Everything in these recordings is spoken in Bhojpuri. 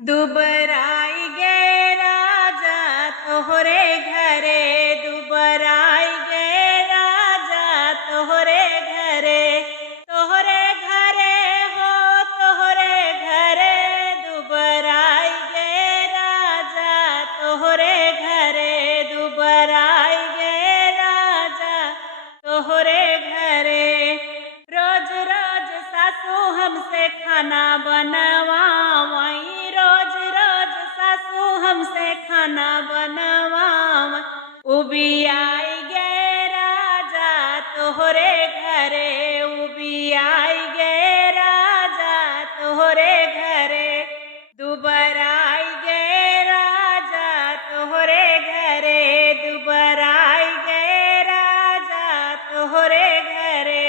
दुबराई गे राजा तोहरे घरे, दुबराई गे राजा तोहरे घरे, तोहरे घरे हो तोहरे घरे, दुबराई गे राजा तोहरे घरे, दुबराई गे राजा तोहरे घरे। रोज रोज सासू हमसे खाना बनवावई, रोज रोज सासू हमसे खाना बनवाव। उबियाई गे राजा तोहरे घरे, उबियाई गे राजा तोहरे घरे, दुबराई गे राजा तोहरे घरे, दुबराई गे राजा तोहरे घरे।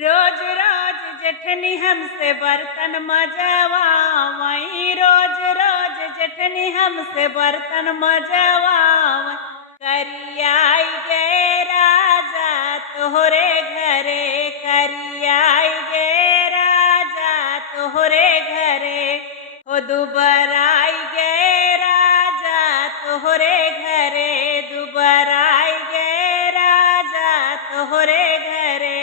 रोज रोज जेठनी हमसे बर्तन मजवावई, रोज रोज जेठनी हमसे बर्तन मजवाव। करियाई गे राजा तोहरे घरे, करियाई गे राजा तोहरे घरे, हो दुबराई गे राजा तोहरे घरे, दुबराई गे राजा तोहरे घरे।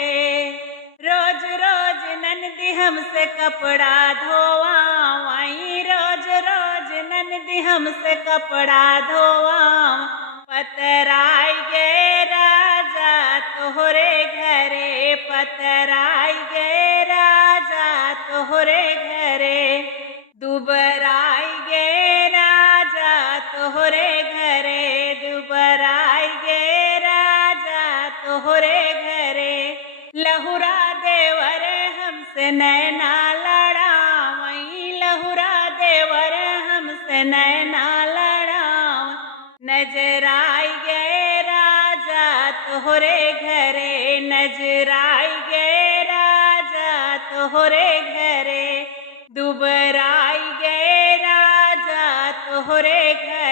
रोज रोज ननदी हमसे कपड़ा धोवावई, रोज रोज ननदी हमसे कपड़ा धोवाव। पतराई गे राजा तोहरे घरे, पतराई गे राजा तोहरे घरे, दुबराई गे राजा तोहरे घरे, दुबराई गे राजा तोहरे घरे। लहुरा देवर हमसे नैना लड़ावई, लहुरा देवर हमसे नैना लड़ाव। नजराई गे राजा तोहरे घरे, नजराई गे राजा तोहरे घरे, दुबराई गे राजा तोहरे घरे।